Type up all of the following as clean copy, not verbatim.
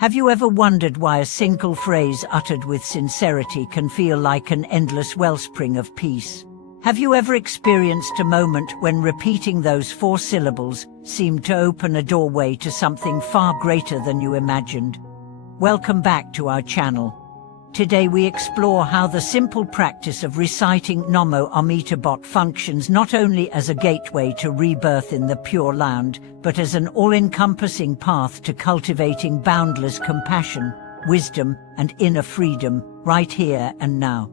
Have you ever wondered why a single phrase uttered with sincerity can feel like an endless wellspring of peace? Have you ever experienced a moment when repeating those 4 syllables seemed to open a doorway to something far greater than you imagined? Welcome back to our channel. Today we explore how the simple practice of reciting Namo Amitābha functions not only as a gateway to rebirth in the Pure Land, but as an all-encompassing path to cultivating boundless compassion, wisdom, and inner freedom, right here and now.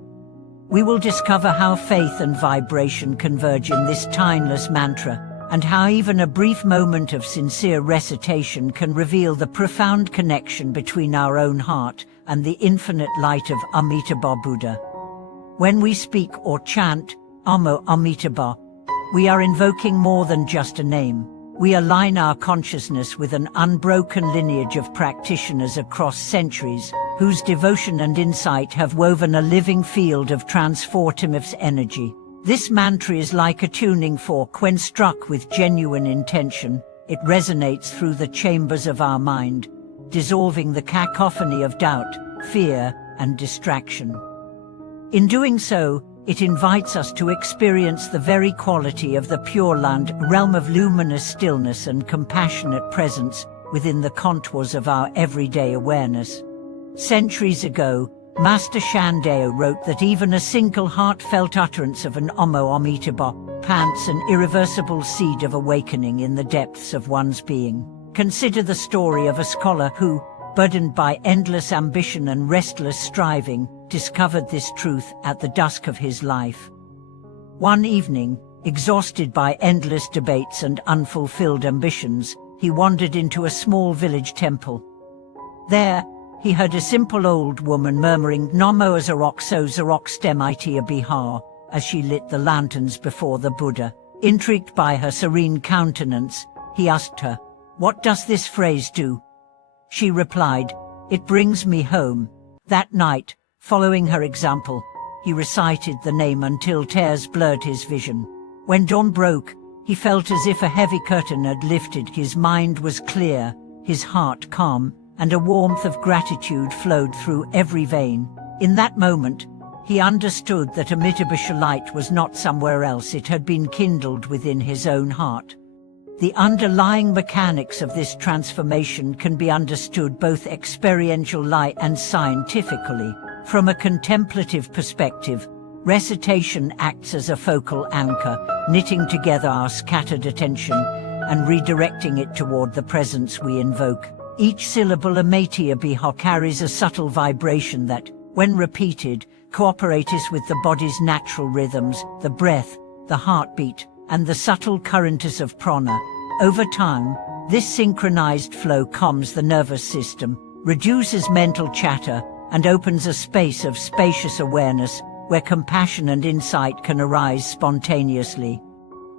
We will discover how faith and vibration converge in this timeless mantra, and how even a brief moment of sincere recitation can reveal the profound connection between our own heart and the infinite light of Amitābha Buddha. When we speak or chant Namo Amitābha, we are invoking more than just a name. We align our consciousness with an unbroken lineage of practitioners across centuries, whose devotion and insight have woven a living field of transformative energy. This mantra is like a tuning fork. When struck with genuine intention, it resonates through the chambers of our mind, dissolving the cacophony of doubt, fear, and distraction. In doing so, it invites us to experience the very quality of the Pure Land, a realm of luminous stillness and compassionate presence within the contours of our everyday awareness. Centuries ago, Master Shandayo wrote that even a single heartfelt utterance of an Namo Amitābha plants an irreversible seed of awakening in the depths of one's being. Consider the story of a scholar who, burdened by endless ambition and restless striving, discovered this truth at the dusk of his life. One evening, exhausted by endless debates and unfulfilled ambitions, he wandered into a small village temple. There, he heard a simple old woman murmuring Namo Zarokso as she lit the lanterns before the Buddha. Intrigued by her serene countenance, he asked her, "What does this phrase do?" She replied, "It brings me home." That night, following her example, he recited the name until tears blurred his vision. When dawn broke, he felt as if a heavy curtain had lifted. His mind was clear, his heart calm, and a warmth of gratitude flowed through every vein. In that moment, he understood that Amitābha light was not somewhere else. It had been kindled within his own heart. The underlying mechanics of this transformation can be understood both experientially and scientifically. From a contemplative perspective, recitation acts as a focal anchor, knitting together our scattered attention and redirecting it toward the presence we invoke. Each syllable Amitābha carries a subtle vibration that, when repeated, cooperates with the body's natural rhythms, the breath, the heartbeat, and the subtle currents of prana. Over time, this synchronized flow calms the nervous system, reduces mental chatter, and opens a space of spacious awareness where compassion and insight can arise spontaneously.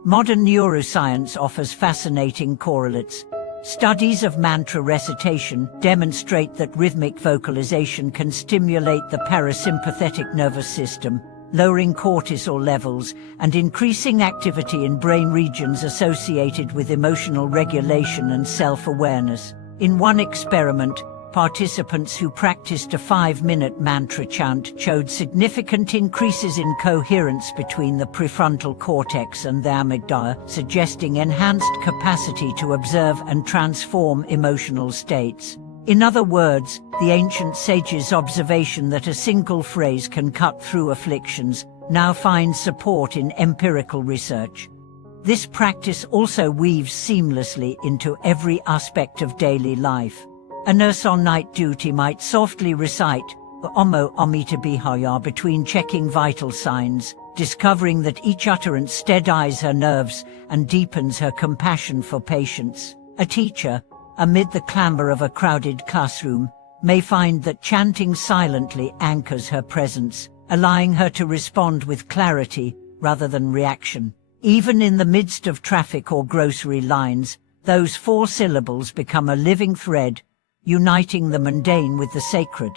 Modern neuroscience offers fascinating correlates. Studies of mantra recitation demonstrate that rhythmic vocalization can stimulate the parasympathetic nervous system, lowering cortisol levels and increasing activity in brain regions associated with emotional regulation and self-awareness. In one experiment, participants who practiced a 5-minute mantra chant showed significant increases in coherence between the prefrontal cortex and the amygdala, suggesting enhanced capacity to observe and transform emotional states. In other words, the ancient sages' observation that a single phrase can cut through afflictions now finds support in empirical research. This practice also weaves seamlessly into every aspect of daily life. A nurse on night duty might softly recite Namo Amitābha between checking vital signs, discovering that each utterance steadies her nerves and deepens her compassion for patients. A teacher, amid the clamor of a crowded classroom, may find that chanting silently anchors her presence, allowing her to respond with clarity rather than reaction. Even in the midst of traffic or grocery lines, those 4 syllables become a living thread, uniting the mundane with the sacred.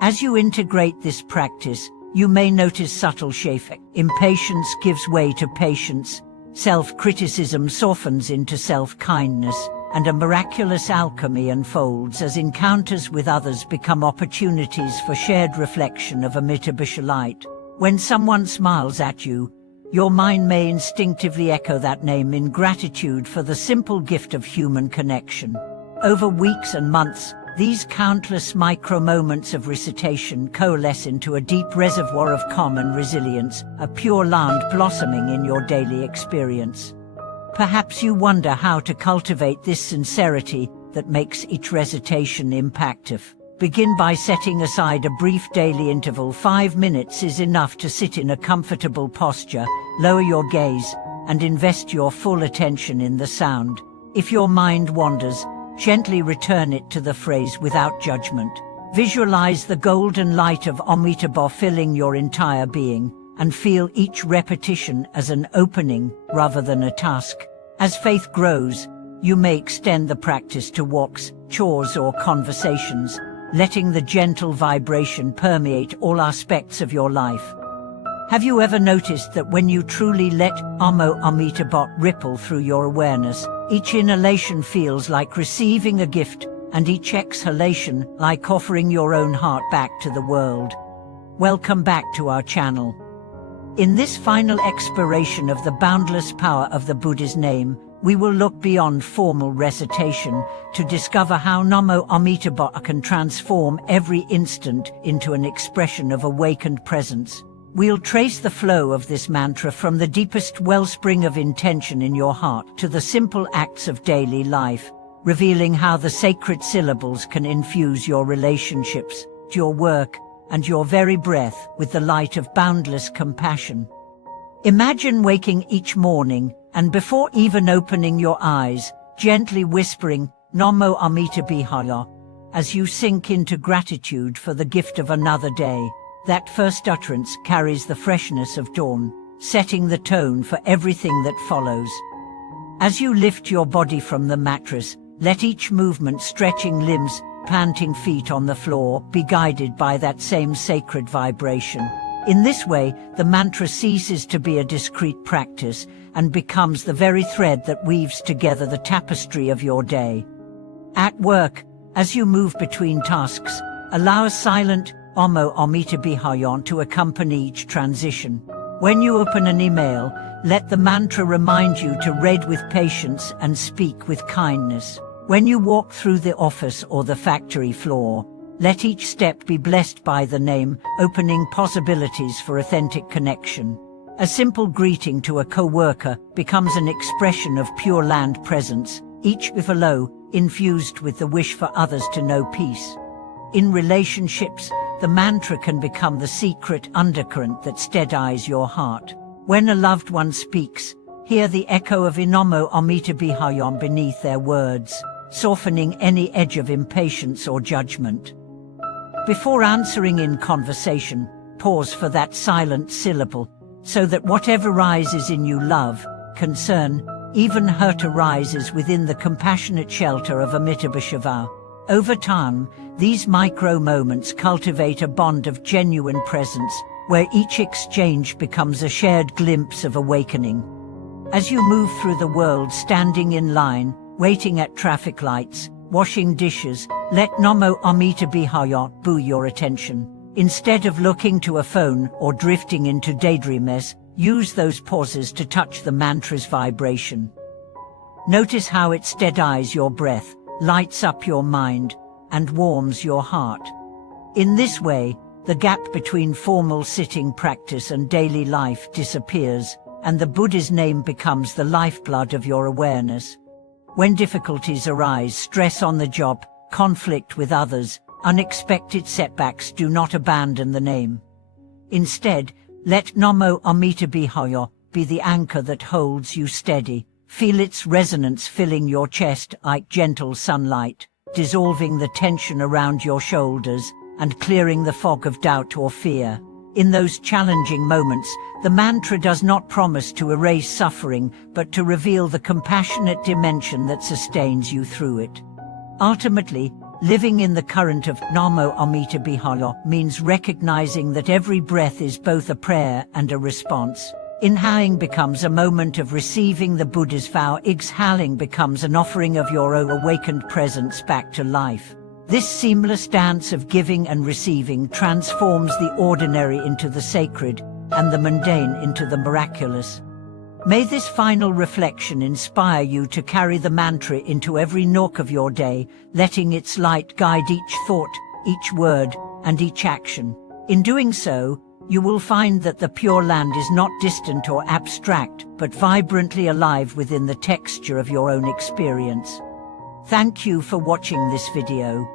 As you integrate this practice, you may notice subtle shifts. Impatience gives way to patience, self-criticism softens into self-kindness, and a miraculous alchemy unfolds as encounters with others become opportunities for shared reflection of Amitābha light. When someone smiles at you, your mind may instinctively echo that name in gratitude for the simple gift of human connection. Over weeks and months, these countless micro-moments of recitation coalesce into a deep reservoir of common resilience, a pure land blossoming in your daily experience. Perhaps you wonder how to cultivate this sincerity that makes each recitation impactful. Begin by setting aside a brief daily interval. 5 minutes is enough to sit in a comfortable posture, lower your gaze, and invest your full attention in the sound. If your mind wanders, gently return it to the phrase without judgment. Visualize the golden light of Amitābha filling your entire being, and feel each repetition as an opening rather than a task. As faith grows, you may extend the practice to walks, chores, or conversations, letting the gentle vibration permeate all aspects of your life. Have you ever noticed that when you truly let Namo Amitābha ripple through your awareness, each inhalation feels like receiving a gift, and each exhalation like offering your own heart back to the world? Welcome back to our channel. In this final exploration of the boundless power of the Buddha's name, we will look beyond formal recitation to discover how Namo Amitābha can transform every instant into an expression of awakened presence. We'll trace the flow of this mantra from the deepest wellspring of intention in your heart to the simple acts of daily life, revealing how the sacred syllables can infuse your relationships, your work, and your very breath with the light of boundless compassion. Imagine waking each morning, and before even opening your eyes, gently whispering, Namo Amitābha, as you sink into gratitude for the gift of another day. That first utterance carries the freshness of dawn, setting the tone for everything that follows. As you lift your body from the mattress, let each movement, stretching limbs, planting feet on the floor, be guided by that same sacred vibration. In this way, the mantra ceases to be a discrete practice and becomes the very thread that weaves together the tapestry of your day. At work, as you move between tasks, allow a silent Namo Amitābha to accompany each transition. When you open an email, let the mantra remind you to read with patience and speak with kindness. When you walk through the office or the factory floor, let each step be blessed by the name, opening possibilities for authentic connection. A simple greeting to a co-worker becomes an expression of pure land presence, each with a low, infused with the wish for others to know peace. In relationships, the mantra can become the secret undercurrent that steadies your heart. When a loved one speaks, hear the echo of Namo Amitābha beneath their words, softening any edge of impatience or judgment. Before answering in conversation, pause for that silent syllable, so that whatever rises in you, love, concern, even hurt, arises within the compassionate shelter of Amitābha. Over time, these micro-moments cultivate a bond of genuine presence, where each exchange becomes a shared glimpse of awakening. As you move through the world, standing in line, waiting at traffic lights, washing dishes, let Namo Amitābha boo your attention. Instead of looking to a phone or drifting into daydreams, use those pauses to touch the mantra's vibration. Notice how it steadies your breath, lights up your mind, and warms your heart. In this way, the gap between formal sitting practice and daily life disappears, and the Buddha's name becomes the lifeblood of your awareness. When difficulties arise, stress on the job, conflict with others, unexpected setbacks, do not abandon the name. Instead, let Namo Amitābha be the anchor that holds you steady. Feel its resonance filling your chest like gentle sunlight, dissolving the tension around your shoulders and clearing the fog of doubt or fear. In those challenging moments, the mantra does not promise to erase suffering, but to reveal the compassionate dimension that sustains you through it. Ultimately, living in the current of Namo Amitābha means recognizing that every breath is both a prayer and a response. Inhaling becomes a moment of receiving the Buddha's vow. Exhaling becomes an offering of your own awakened presence back to life. This seamless dance of giving and receiving transforms the ordinary into the sacred and the mundane into the miraculous. May this final reflection inspire you to carry the mantra into every nook of your day, letting its light guide each thought, each word, and each action. In doing so, you will find that the Pure Land is not distant or abstract, but vibrantly alive within the texture of your own experience. Thank you for watching this video.